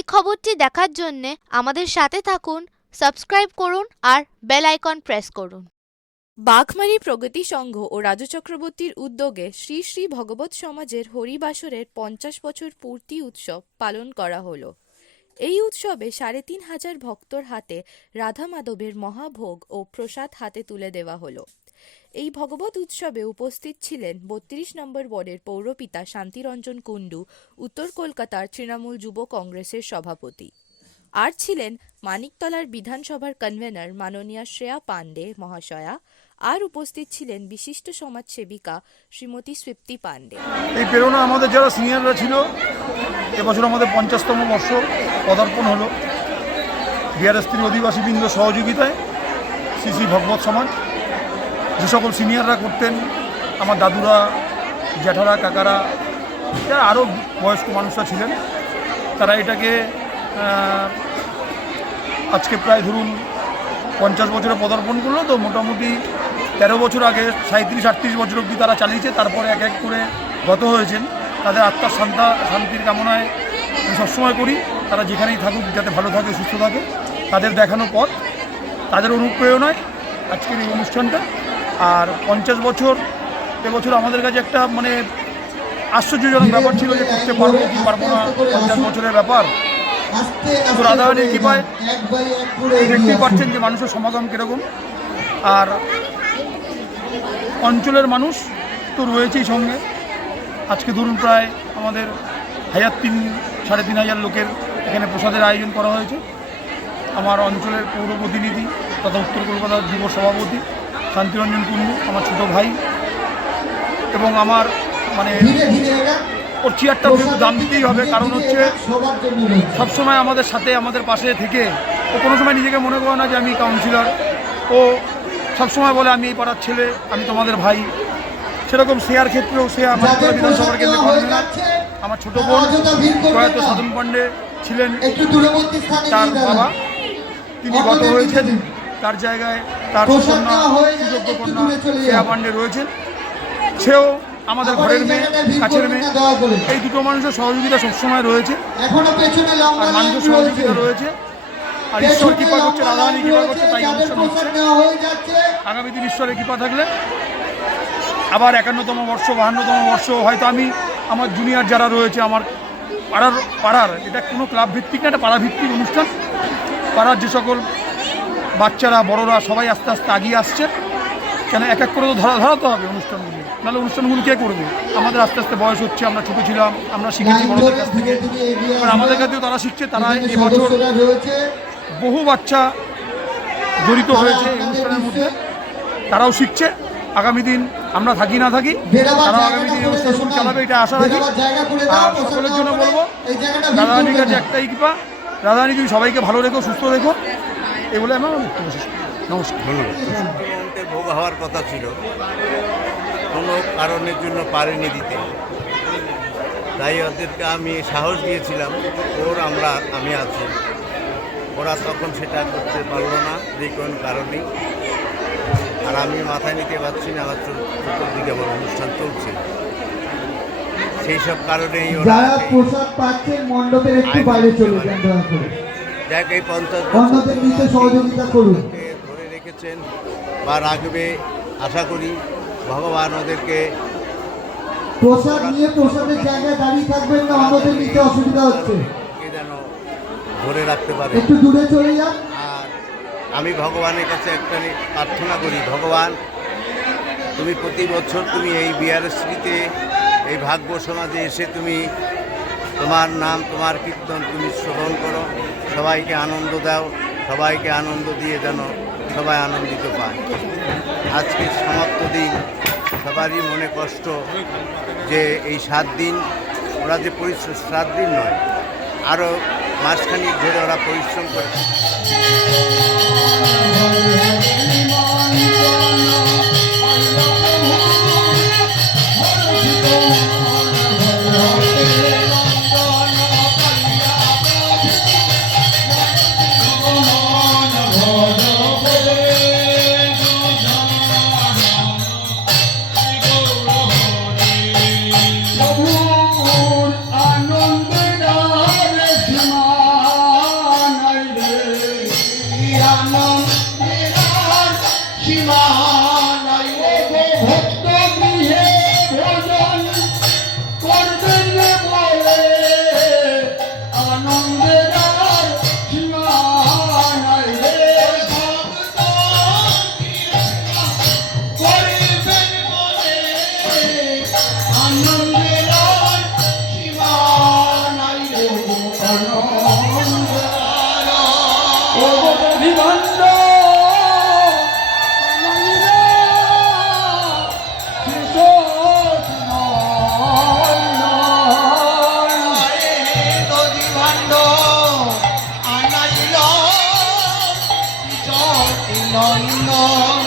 এই খবরটি দেখার জন্য আমাদের সাথে থাকুন, সাবস্ক্রাইব করুন আর বেল আইকন প্রেস করুন। বাঘমারি প্রগতি সংঘ ও রাজু চক্রবর্তীর উদ্যোগে শ্রী শ্রী ভগবত সমাজের হরিবাসরের 50 বছর পূর্তি উৎসব পালন করা হলো। এই উৎসবে 3,500 ভক্তর হাতে রাধা মাধবের মহাভোগ ও প্রসাদ হাতে তুলে দেওয়া হলো। এই ভগবত উৎসবে উপস্থিত ছিলেন 32 নম্বর ওয়ার্ডের পৌরপিতা শান্তিরঞ্জন কুণ্ডু, উত্তর কলকাতার তৃণমূল যুব কংগ্রেসের সভাপতি। আর ছিলেন মানিকতলার বিধানসভার কনভেনর মাননীয়া শ্রেয়া পাণ্ডে মহাশয়া। আর উপস্থিত ছিলেন বিশিষ্ট সমাজসেবিকা শ্রীমতী স্বীপ্তি পাণ্ডে। এই প্রেরণা আমাদের যারা সিনিয়ররা ছিল, এবছর আমাদের 50তম বর্ষ পদার্পণ হলো। বিআরএস-3 অধিবাসীবৃন্দ সহযোগিতায় শ্রী শ্রী ভগবত সমাজ, যে সকল সিনিয়ররা করতেন, আমার দাদুরা, জ্যাঠারা, কাকারা, যারা আরও বয়স্ক মানুষরা ছিলেন, তারা এটাকে আজকে প্রায় ধরুন 50 বছরে পদার্পণ করলো। তো মোটামুটি 13 বছর আগে 37-38 বছর অবধি তারা চালিয়েছে। তারপরে এক এক করে গত হয়েছেন। তাদের আত্মার শান্তির কামনায় আমি সবসময় করি, তারা যেখানেই থাকুক যাতে ভালো থাকে, সুস্থ থাকে। তাদের দেখানো পথ, তাদের অনুপ্রেরণায় আজকের এই অনুষ্ঠানটা। আর 50 বছর এবছর আমাদের কাছে একটা মানে আশ্চর্যজনক ব্যাপার ছিল যে করতে পারবো কি পারবো না, 50 বছরের ব্যাপার। তো রাধারানীর কৃপায় দেখতেই পাচ্ছেন যে মানুষের সমাগম কীরকম। আর অঞ্চলের মানুষ তো রয়েছেই সঙ্গে। আজকে ধরুন প্রায় আমাদের 3,500 লোকের এখানে প্রসাদের আয়োজন করা হয়েছে। আমার অঞ্চলের পৌর প্রতিনিধি তথা উত্তর কলকাতার যুব সভাপতি শান্তিরঞ্জন কুণ্ডু, আমার ছোটো ভাই, এবং আমার মানে ওর চেয়ারটা দাম দিতেই হবে। কারণ হচ্ছে সবসময় আমাদের সাথে, আমাদের পাশে থেকে ও কোনো সময় নিজেকে মনে করে না যে আমি কাউন্সিলর। ও সবসময় বলে আমি এই পাড়ার ছেলে, আমি তোমাদের ভাই। সেরকম শেয়ার ক্ষেত্রেও সে আমার বিধানসভার কেন্দ্রে কনভেনর। আমার ছোটো বোন প্রয়াত সাধন পাণ্ডে ছিলেন, তার বাবা তিনি গত হয়েছেন, তার জায়গায় তার সুকন্যা, সুযোগ্য কন্যা শ্রেয়া পাণ্ডে রয়েছেন। সেও আমাদের ঘরের মেয়ে, কাছের মেয়ে। এই দুটো মানুষের সহযোগিতা সবসময় রয়েছে, আর মানুষের সহযোগিতা রয়েছে। আর ঈশ্বর কৃপা করছে, রাধারানী কৃপা করছে, তাই অনুষ্ঠান হচ্ছে। আগামী দিন ঈশ্বরের কৃপা থাকলে আবার 51তম বর্ষ, 52তম বর্ষ হয়তো আমি আমার জুনিয়র যারা রয়েছে, আমার পাড়ার এটা কোনো ক্লাব ভিত্তিক না, এটা পাড়া ভিত্তিক অনুষ্ঠান। পাড়ার যে সকল বাচ্চারা, বড়রা সবাই আস্তে আস্তে এগিয়ে আসছে। কেন এক এক করে তো ধরাতে হবে অনুষ্ঠানগুলো, নাহলে অনুষ্ঠানগুলো কে করবে? আমাদের আস্তে আস্তে বয়স হচ্ছে, আমরা ছোটো ছিলাম, আমরা শিখেছি বড়দের কাছ থেকে, এবার আমাদের কাছেও তারা শিখছে। তারা এবছর বহু বাচ্চা জড়িত হয়েছে এই অনুষ্ঠানের মধ্যে, তারাও শিখছে। আগামী দিন আমরা থাকি না থাকি, তারাও আগামী দিন অনুষ্ঠানগুলো চালাবে, এটা আশা রাখি। আর সকলের জন্য বলবো, রাধারানীর কাছে একটাই কৃপা, রাধারানী তুমি সবাইকে ভালো রেখো, সুস্থ রেখো, এই বলে আমার বক্তব্য শেষ করি। নমস্কার। ভোগ হওয়ার কথা ছিল, কোনো কারণের জন্য পারিনি দিতে, তাই ওদেরকে আমি সাহস দিয়েছিলাম আমি আছি। ওরা তখন সেটা করতে পারলো না, যে কোনো কারণেই। আর আমি মাথায় নিতে পারছি না, আমার চতুর্দিকে আমার অনুষ্ঠান চলছে, সেই সব কারণেই ওরা যাক এই 50 ধরে রেখেছেন বা রাখবে। আশা করি ভগবান ওদেরকে প্রসাদ নিয়ে প্রসাদের জায়গায় দাঁড়িয়ে থাকবেন না, অন্যদের নিতে অসুবিধা হচ্ছে, যেন ধরে রাখতে পারে। একটু দূরে চলে যান। আর আমি ভগবানের কাছে একটা প্রার্থনা করি, ভগবান তুমি প্রতি বছর তুমি এই বিআরএস-3-তে এই ভাগ্য সমাজে এসে তুমি তোমার নাম, তোমার কীর্তন তুমি শ্রবণ করো, সবাইকে আনন্দ দাও, সবাইকে আনন্দ দিয়ে যেন সবাই আনন্দিত পায়। আজকে সমাপ্ত দিন, সবারই মনে কষ্ট যে এই 7 দিন ওরা যে পরিশ্রম, 7 দিন নয়, আরও মাসখানিক ধরে ওরা পরিশ্রম করেছে। আনন্দ সীমা নাই রে ভক্ত গৃহে ভোজন করবেন বলে আনন্দের আর সীমা নাই রে ভক্ত করবেন বলে আনন্দের আর সীমা নাই রে ও বিভণ্ড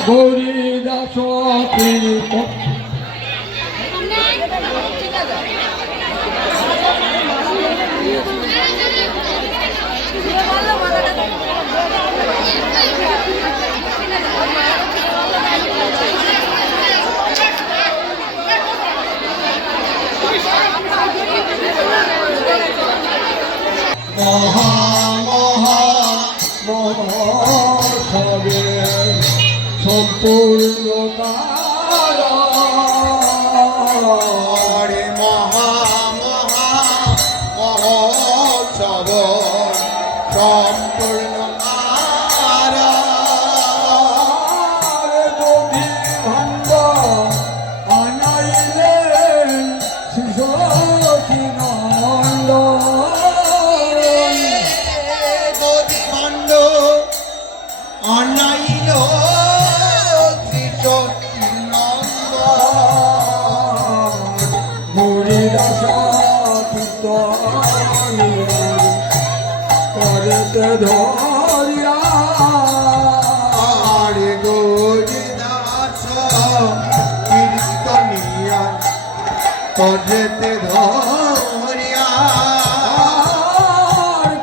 হরিদাস মহা মহা মহোৎসবে সম্পূর্ণ কারে মহা মহা মহোৎসব সম্পূর্ণ ভণ্ড আনাইলেন শিশু নন্দ অনাইল শ্রীচন্দ করতে ধরিয়া আরে গরিদাস কীর্তনিয়া করতে ধরিয়া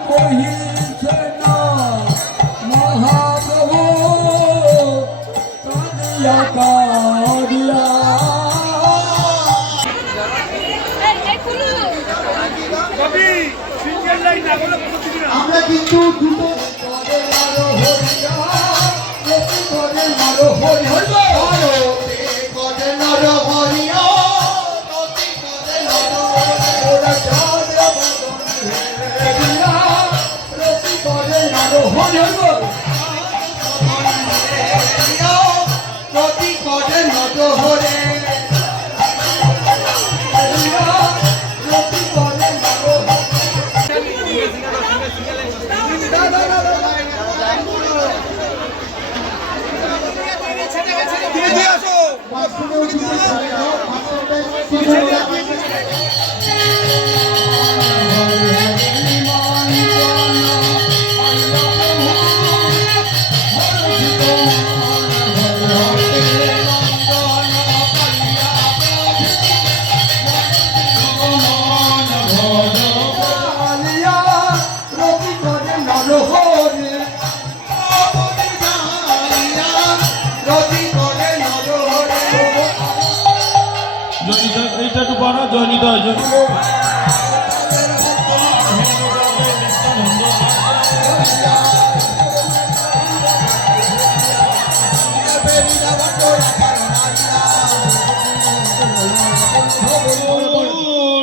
কহিছে না মহাপ্রভু কাঁদিয়া কাঁদিয়া আমরা কিন্তু দুটো এইটা একটু বাড়া জয়নিতা হয়েছে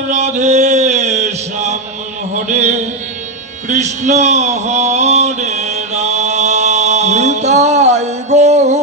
রাধে শ্যাম হরে কৃষ্ণ হরে রাম নিতাই গো